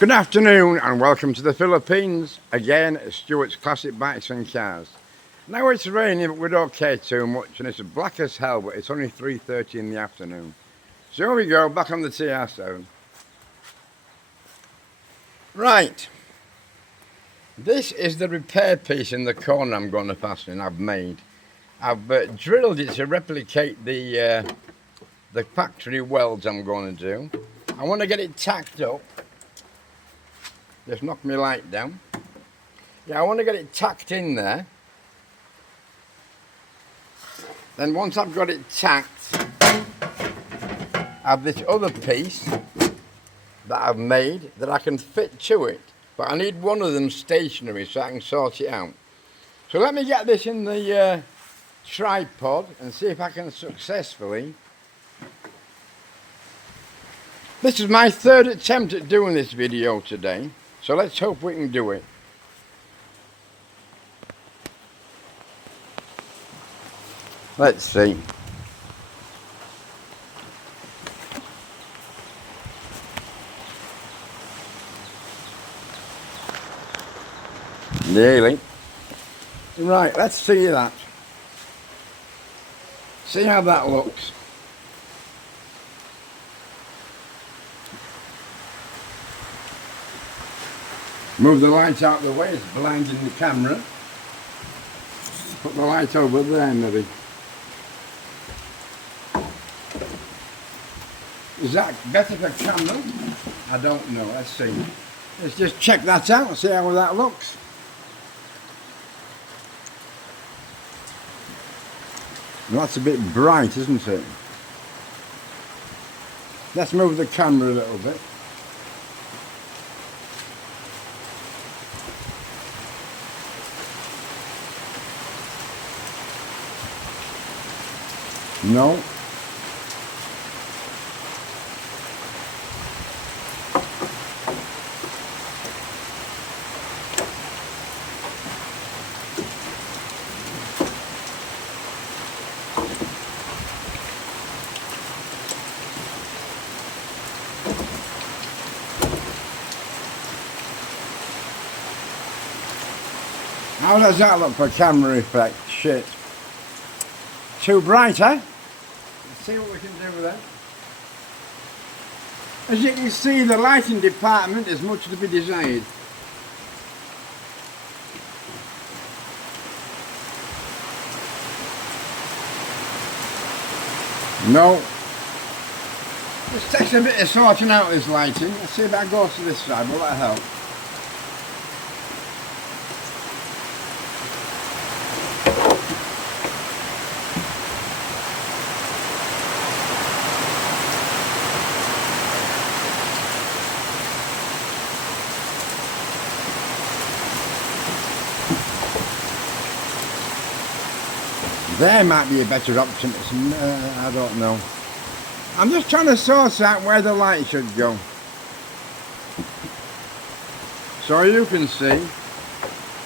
Good afternoon and welcome to the Philippines. Again, it's Stuart's Classic Bikes and Cars. Now it's raining, but we don't care too much, and it's black as hell, but it's only 3:30 in the afternoon. So here we go, back on the TR7. Right, this is the repair piece in the corner I'm going to fasten. I've drilled it to replicate the factory welds I'm going to do. I want to get it tacked up. Just knock my light down. Yeah, I want to get it tacked in there. Then once I've got it tacked, I have this other piece that I've made that I can fit to it. But I need one of them stationary so I can sort it out. So let me get this in the tripod and see if I can successfully. This is my third attempt at doing this video today. So let's hope we can do it. Let's see. Nearly. Right, let's see that. See how that looks. Move the light out of the way, it's blinding the camera. Put the light over there maybe. Is that better for camera? I don't know, let's see. Let's just check that out and see how that looks. Well, that's a bit bright, isn't it? Let's move the camera a little bit. No. How does that look for camera effect? Shit. Too bright, eh? Let's see what we can do with that. As you can see, the lighting department is much to be desired. No. This takes a bit of sorting out, this lighting. Let's see if that goes to this side, will that help? There might be a better option, I don't know. I'm just trying to sort out where the light should go. So you can see.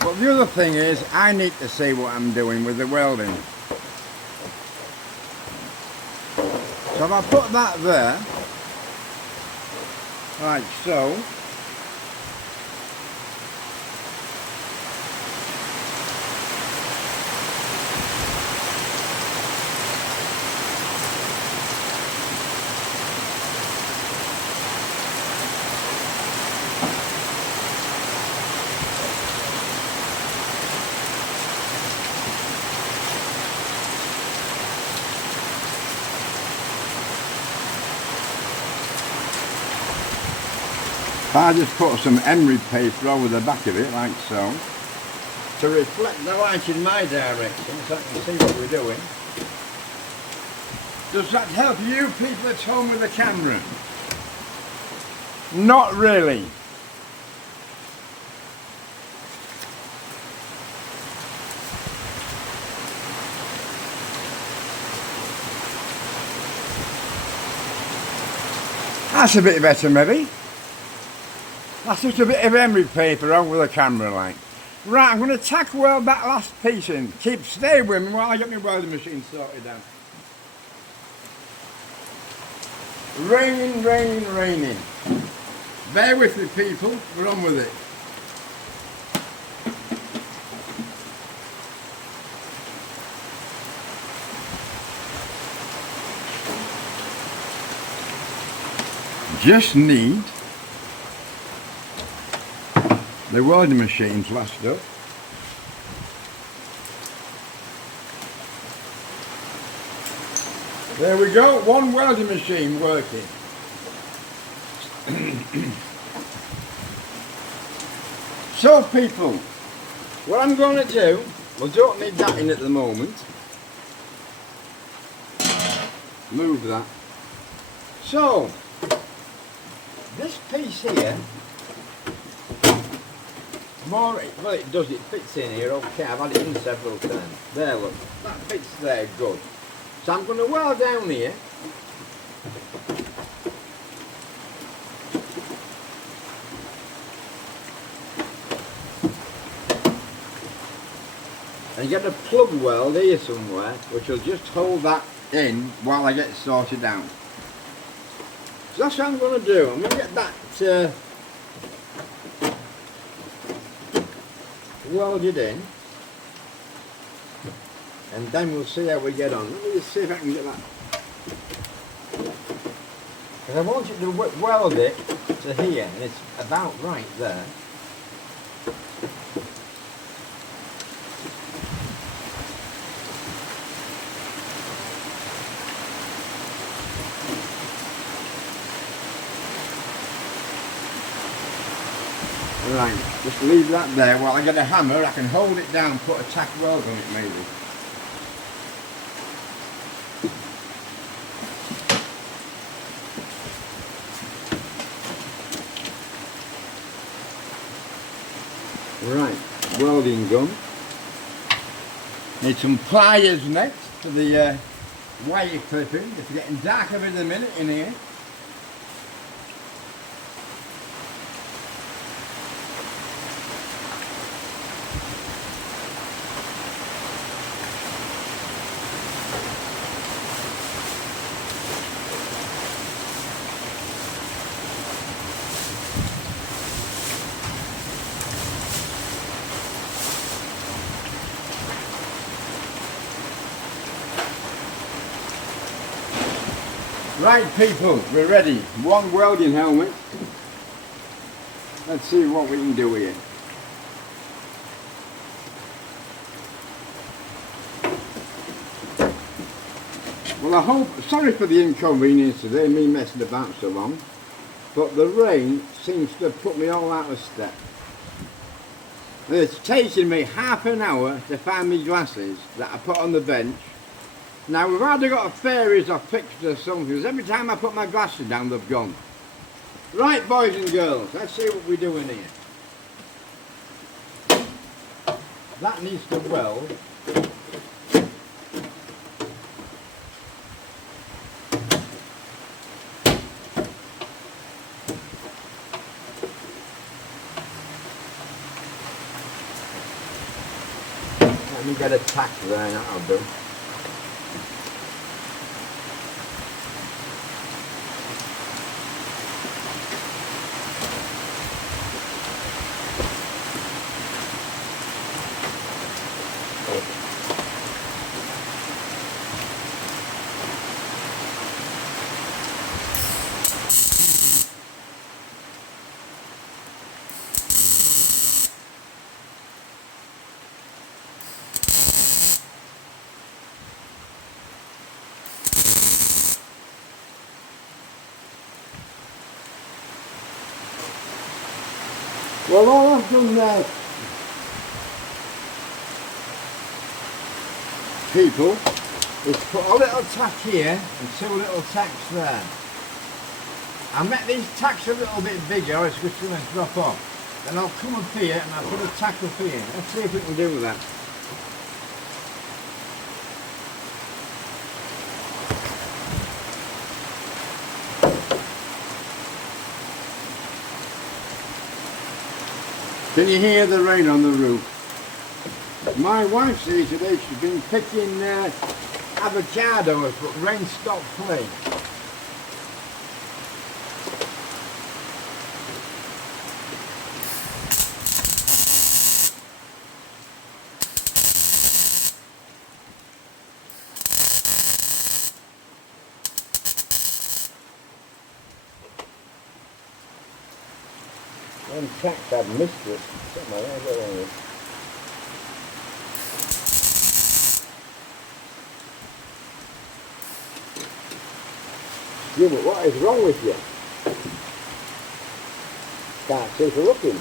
But the other thing is, I need to see what I'm doing with the welding. So if I put that there, like so. I just put some emery paper over the back of it, like so, to reflect the light in my direction, so I can see what we're doing. Does that help you people at home with the camera? Not really. That's a bit better maybe. That's just a bit of emery paper over the camera light. Right, I'm going to tack weld that last piece in. Stay with me while I get my welding machine sorted out. Raining, raining, raining. Bear with me, people. We're on with it. Just need the welding machine flashed up. There we go, one welding machine working. So people, what I'm going to do, we don't need that in at the moment. Move that. So, this piece here, well it does, it fits in here, okay, I've had it in several times. There look, that fits there good. So I'm going to weld down here. And get a plug weld here somewhere, which will just hold that in while I get it sorted out. So that's what I'm going to do. I'm going to get that welded in. And then we'll see how we get on. Let me just see if I can get that. Because I want you to weld it to here, and it's about right there. Right, just leave that there while I get a hammer. I can hold it down, put a tack weld on it maybe. Right, welding gun. Need some pliers next for the wire clipping. It's getting darker in a minute in here. Right people, we're ready. One welding helmet. Let's see what we can do here. Well, I hope, sorry for the inconvenience today, me messing about so long, but the rain seems to have put me all out of step. And it's taken me half an hour to find my glasses that I put on the bench. Now we've either got a fairies or fixed or something, because every time I put my glasses down they've gone. Right boys and girls, let's see what we're doing here. That needs to weld. Let me get a tack there, that'll do. Well, all I've done there, people, is put a little tack here and two little tacks there. I'll make these tacks a little bit bigger or it's just going to drop off. Then I'll come up here and I'll put a tack up here. Let's see if we can do that. Can you hear the rain on the roof? My wife says today she's been picking avocados, but rain stopped playing. One track's had mistress. Something like that, I don't know. Yeah, but what is wrong with you? Can't see for looking.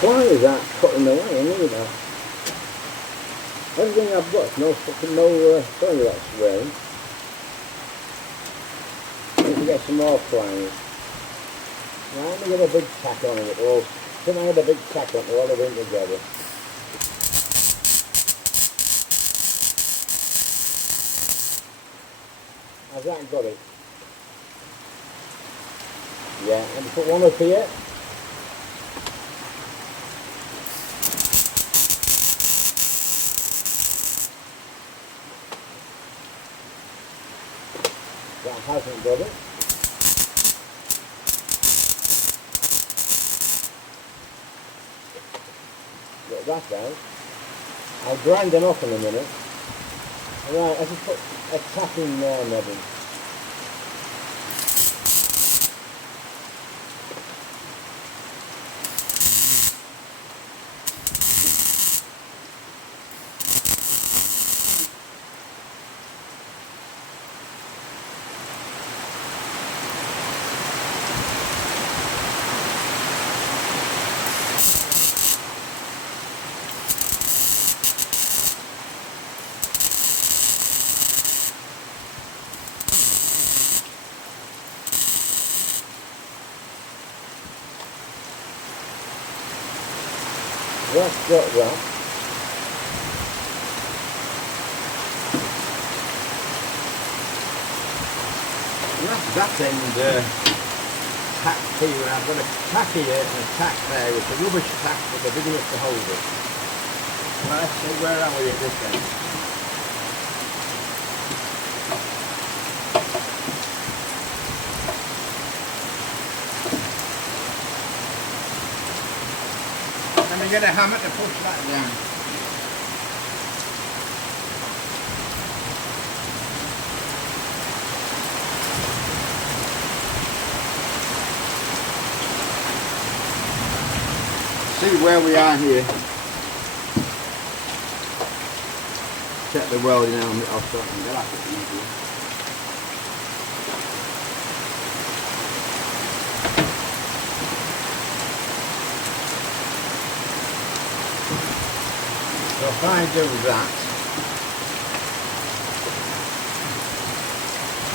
Pliers aren't cutting away, either. Everything I've got, sorry about swearing. I need to get some more pliers. Now let me get a big tack on it all. Can I get a big tack on it while they're in together? Has that got it? Yeah, and put one up here. That hasn't got it. Get that out. I'll grind them up in a minute. Right, let's just put a tap in there, maybe. That's got that. And that's that end tack here. I've got a tack here and a tack there with the rubbish tack but they're big enough to hold it. Well, let's see where are we at this end. Let me get a hammer to push that down. See where we are here. Check the welding element off so I can get at it easier. So if I do that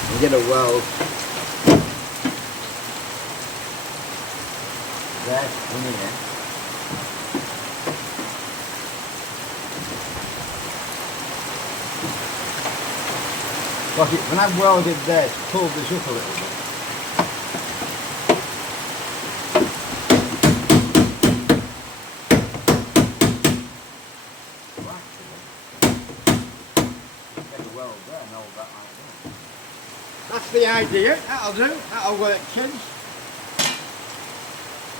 and get a weld there in here, when I've welded there, it's pulled this up a little bit. That's the idea. That'll do. That'll work, kids.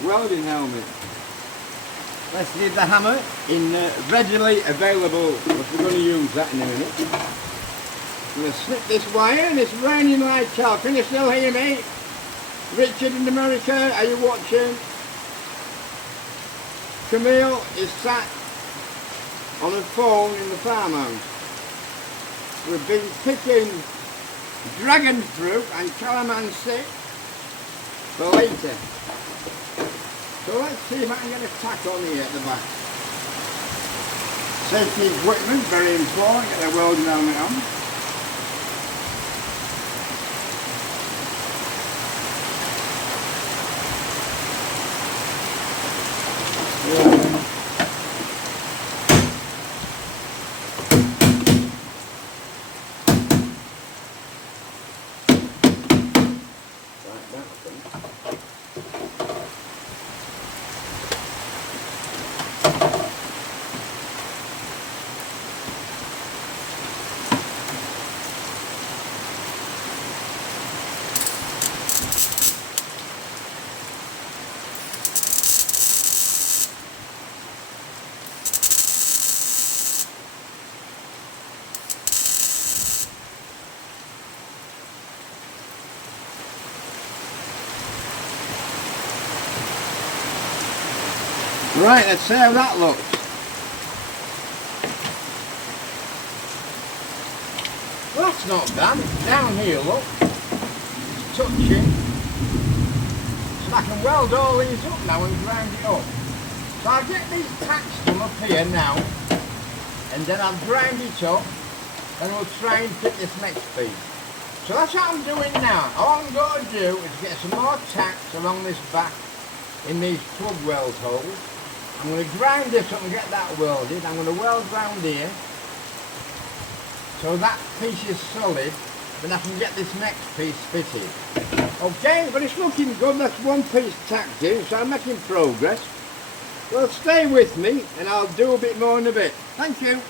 Welding helmet. Let's leave the hammer in readily available, because we're going to use that in a minute. I'm going to snip this wire, and it's raining like hell. Can you still hear me? Richard in America, are you watching? Camille is sat on a phone in the farmhouse. We've been picking dragon fruit and calamansi for later. So let's see if I can get a tack on here at the back. Safety equipment, very important. Get the welding helmet on. Right, let's see how that looks. Well, that's not bad. It's down here, look. It's touching. So I can weld all these up now and grind it up. So I'll get these tacks done up here now, and then I'll grind it up, and we'll try and fit this next piece. So that's what I'm doing now. All I'm going to do is get some more tacks along this back in these plug weld holes. I'm going to grind this up and get that welded. I'm going to weld round here so that piece is solid, then I can get this next piece fitted. Okay, but it's looking good. That's one piece tacked in, so I'm making progress. Well, stay with me and I'll do a bit more in a bit. Thank you.